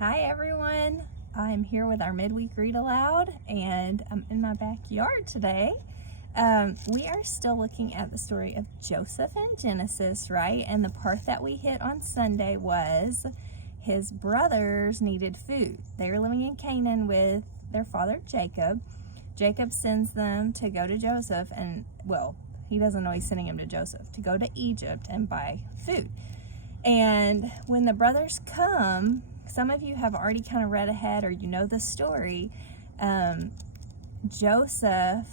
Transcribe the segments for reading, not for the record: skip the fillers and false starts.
Hi everyone, I'm here with our midweek read aloud and I'm in my backyard today. We are still looking at the story of Joseph in Genesis, right? And the part that we hit on Sunday was his brothers needed food. They were living in Canaan with their father Jacob. Jacob sends them to go to Joseph and, well, he doesn't know he's sending him to Joseph, to go to Egypt and buy food. And when the brothers come, some of you have already kind of read ahead or you know the story. Joseph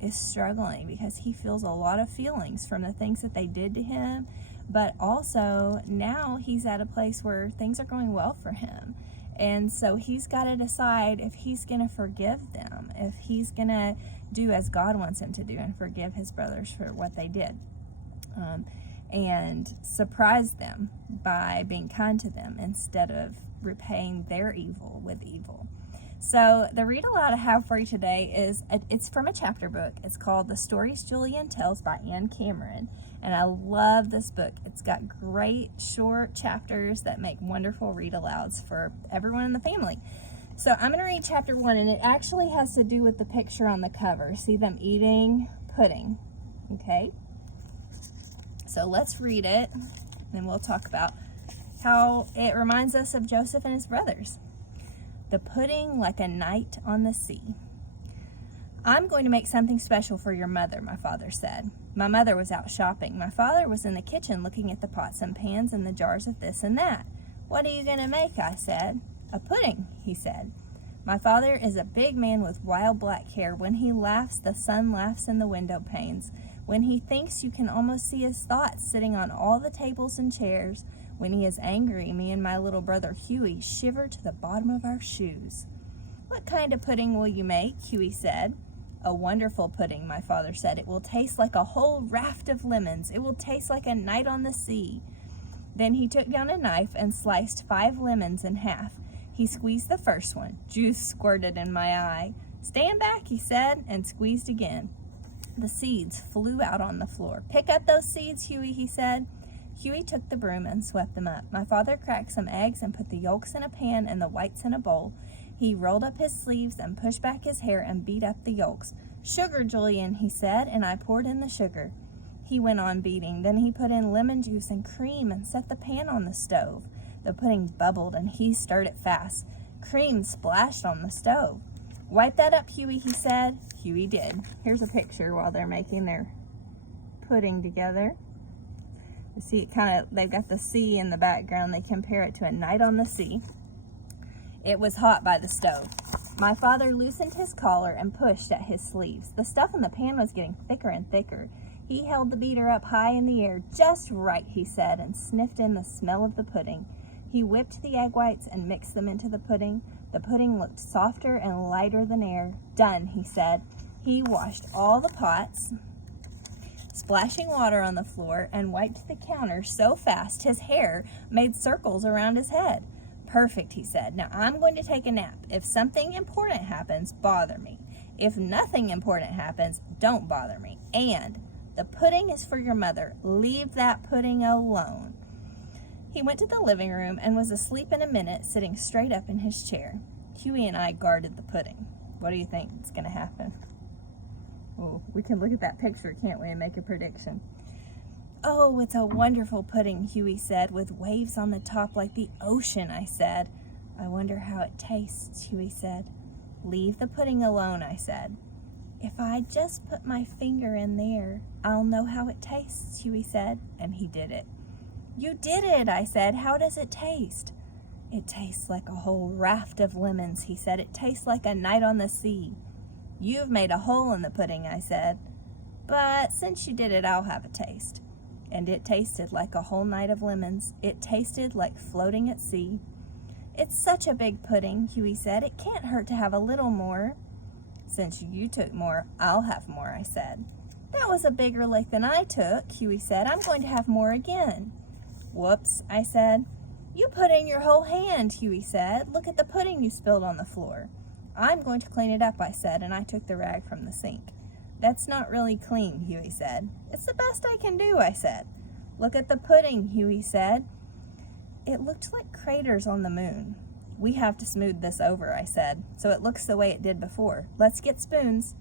is struggling because he feels a lot of feelings from the things that they did to him, but also now he's at a place where things are going well for him. And so he's got to decide if he's going to forgive them, if he's going to do as God wants him to do and forgive his brothers for what they did. And surprise them by being kind to them instead of repaying their evil with evil. So the read aloud I have for you today it's from a chapter book. It's called The Stories Julian Tells by Anne Cameron. And I love this book. It's got great short chapters that make wonderful read alouds for everyone in the family. So I'm going to read chapter 1, and it actually has to do with the picture on the cover. See them eating pudding. Okay? So let's read it, and then we'll talk about how it reminds us of Joseph and his brothers. The pudding like a night on the sea. I'm going to make something special for your mother, my father said. My mother was out shopping. My father was in the kitchen looking at the pots and pans and the jars of this and that. What are you going to make? I said. A pudding, he said. My father is a big man with wild black hair. When he laughs, the sun laughs in the window panes. When he thinks, you can almost see his thoughts sitting on all the tables and chairs. When he is angry, me and my little brother Huey shiver to the bottom of our shoes. What kind of pudding will you make? Huey said. A wonderful pudding, my father said. It will taste like a whole raft of lemons. It will taste like a night on the sea. Then he took down a knife and sliced 5 lemons in half. He squeezed the first one. Juice squirted in my eye. Stand back, he said, and squeezed again. The seeds flew out on the floor. Pick up those seeds, Huey, he said. Huey took the broom and swept them up. My father cracked some eggs and put the yolks in a pan and the whites in a bowl. He rolled up his sleeves and pushed back his hair and beat up the yolks. Sugar, Julian, he said, and I poured in the sugar. He went on beating. Then he put in lemon juice and cream and set the pan on the stove. The pudding bubbled and he stirred it fast. Cream splashed on the stove. Wipe that up, Huey, he said. Huey did. Here's a picture while they're making their pudding together. You see it they've got the sea in the background. They compare it to a night on the sea. It was hot by the stove. My father loosened his collar and pushed at his sleeves. The stuff in the pan was getting thicker and thicker. He held the beater up high in the air. Just right, he said, and sniffed in the smell of the pudding. He whipped the egg whites and mixed them into the pudding. The pudding looked softer and lighter than air. Done, he said. He washed all the pots, splashing water on the floor, and wiped the counter so fast his hair made circles around his head. Perfect, he said. Now I'm going to take a nap. If something important happens, bother me. If nothing important happens, don't bother me. And the pudding is for your mother. Leave that pudding alone. He went to the living room and was asleep in a minute, sitting straight up in his chair. Huey and I guarded the pudding. What do you think is going to happen? Oh, we can look at that picture, can't we, and make a prediction. Oh, it's a wonderful pudding, Huey said, with waves on the top like the ocean, I said. I wonder how it tastes, Huey said. Leave the pudding alone, I said. If I just put my finger in there, I'll know how it tastes, Huey said, and he did it. You did it, I said. How does it taste? It tastes like a whole raft of lemons, he said. It tastes like a night on the sea. You've made a hole in the pudding, I said. But since you did it, I'll have a taste. And it tasted like a whole night of lemons. It tasted like floating at sea. It's such a big pudding, Huey said. It can't hurt to have a little more. Since you took more, I'll have more, I said. That was a bigger lick than I took, Huey said. I'm going to have more again. Whoops, I said. You put in your whole hand, Huey said. Look at the pudding you spilled on the floor. I'm going to clean it up, I said, and I took the rag from the sink. That's not really clean, Huey said. It's the best I can do, I said. Look at the pudding, Huey said. It looked like craters on the moon. We have to smooth this over, I said, so it looks the way it did before. Let's get spoons.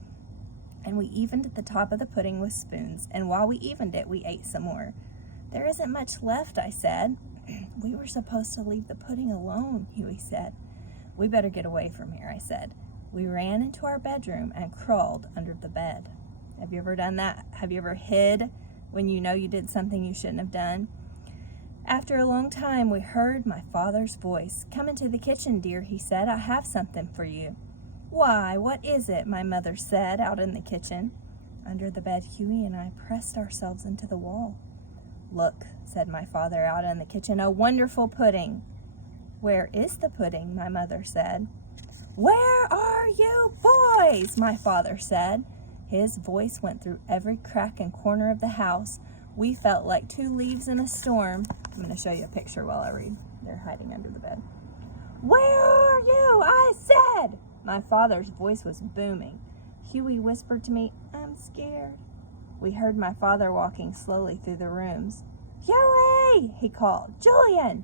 And we evened the top of the pudding with spoons, and while we evened it, we ate some more. There isn't much left, I said. We were supposed to leave the pudding alone, Huey said. We better get away from here, I said. We ran into our bedroom and crawled under the bed. Have you ever done that? Have you ever hid when you know you did something you shouldn't have done? After a long time, we heard my father's voice. Come into the kitchen, dear, he said. I have something for you. Why, what is it? My mother said out in the kitchen. Under the bed, Huey and I pressed ourselves into the wall. Look, said my father out in the kitchen, a wonderful pudding. Where is the pudding? My mother said. Where are you boys? My father said. His voice went through every crack and corner of the house. We felt like two leaves in a storm. I'm going to show you a picture while I read. They're hiding under the bed. Where are you? I said. My father's voice was booming. Huey whispered to me, I'm scared. We heard my father walking slowly through the rooms. Huey! He called. Julian!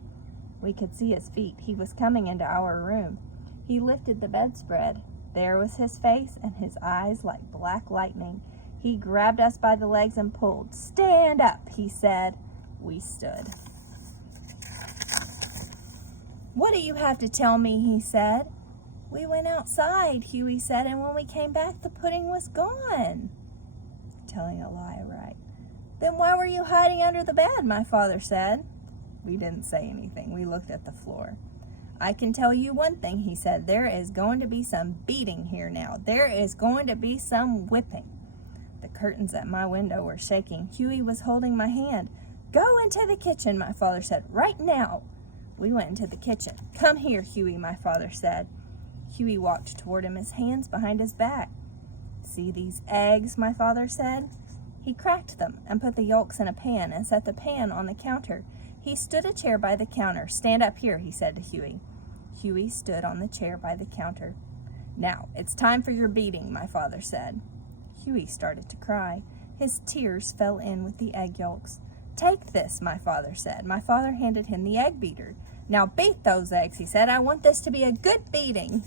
We could see his feet. He was coming into our room. He lifted the bedspread. There was his face and his eyes like black lightning. He grabbed us by the legs and pulled. Stand up, he said. We stood. What do you have to tell me, he said. We went outside, Huey said, and when we came back, the pudding was gone. Telling a lie, right? Then why were you hiding under the bed, my father said. We didn't say anything. We looked at the floor. I can tell you one thing, he said. There is going to be some beating here now. There is going to be some whipping. The curtains at my window were shaking. Huey was holding my hand. Go into the kitchen, my father said, right now. We went into the kitchen. Come here, Huey, my father said. Huey walked toward him, his hands behind his back. See these eggs, my father said. He cracked them and put the yolks in a pan and set the pan on the counter. He stood a chair by the counter. Stand up here, he said to Huey. Huey stood on the chair by the counter. Now, it's time for your beating, my father said. Huey started to cry. His tears fell in with the egg yolks. Take this, my father said. My father handed him the egg beater. Now beat those eggs, he said. I want this to be a good beating.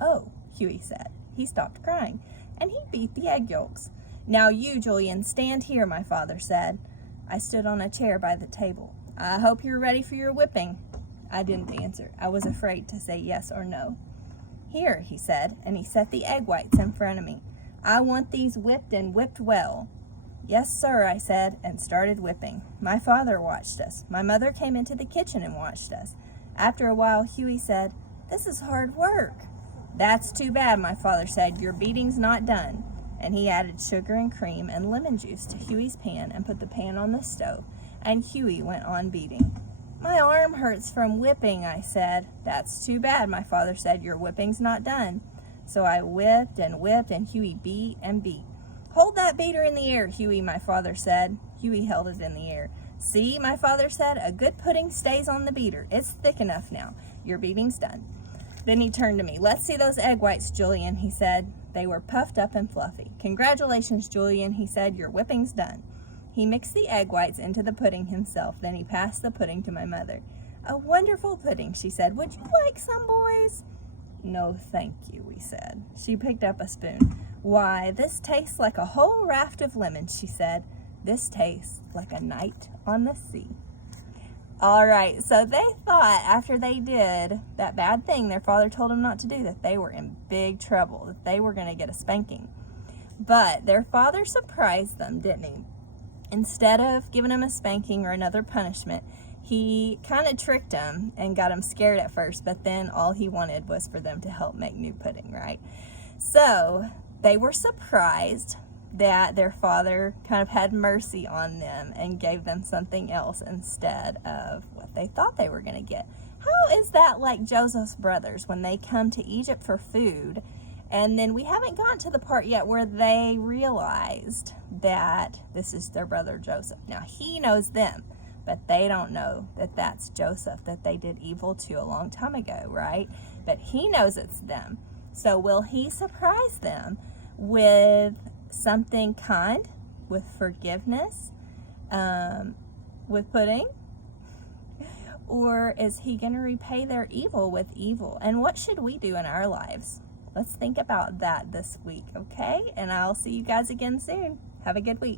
Oh, Huey said. He stopped crying, and he beat the egg yolks. Now you, Julian, stand here, my father said. I stood on a chair by the table. I hope you're ready for your whipping. I didn't answer. I was afraid to say yes or no. Here, he said, and he set the egg whites in front of me. I want these whipped and whipped well. Yes, sir, I said, and started whipping. My father watched us. My mother came into the kitchen and watched us. After a while, Huey said, This is hard work. That's too bad, my father said. Your beating's not done. And he added sugar and cream and lemon juice to Huey's pan and put the pan on the stove, and Huey went on beating. My arm hurts from whipping, I said. That's too bad, my father said. Your whipping's not done. So I whipped, and Huey beat and beat. Hold that beater in the air, Huey, my father said. Huey held it in the air. See, my father said, a good pudding stays on the beater. It's thick enough now. Your beating's done. Then he turned to me. Let's see those egg whites, Julian, he said. They were puffed up and fluffy. Congratulations, Julian, he said. Your whipping's done. He mixed the egg whites into the pudding himself. Then he passed the pudding to my mother. A wonderful pudding, she said. Would you like some, boys? No, thank you, we said. She picked up a spoon. Why, this tastes like a whole raft of lemons, she said. This tastes like a night on the sea. All right, so they thought after they did that bad thing their father told them not to do, that they were in big trouble, that they were going to get a spanking. But their father surprised them, didn't he? Instead of giving them a spanking or another punishment, he kind of tricked them and got them scared at first, but then all he wanted was for them to help make new pudding, right? So they were surprised that their father kind of had mercy on them and gave them something else instead of what they thought they were going to get. How is that like Joseph's brothers when they come to Egypt for food, and then we haven't gotten to the part yet where they realized that this is their brother Joseph. Now, he knows them, but they don't know that that's Joseph that they did evil to a long time ago, right? But he knows it's them. So will he surprise them with something kind, with forgiveness, with pudding? Or is he going to repay their evil with evil? And what should we do in our lives? Let's think about that this week, okay? And I'll see you guys again soon. Have a good week.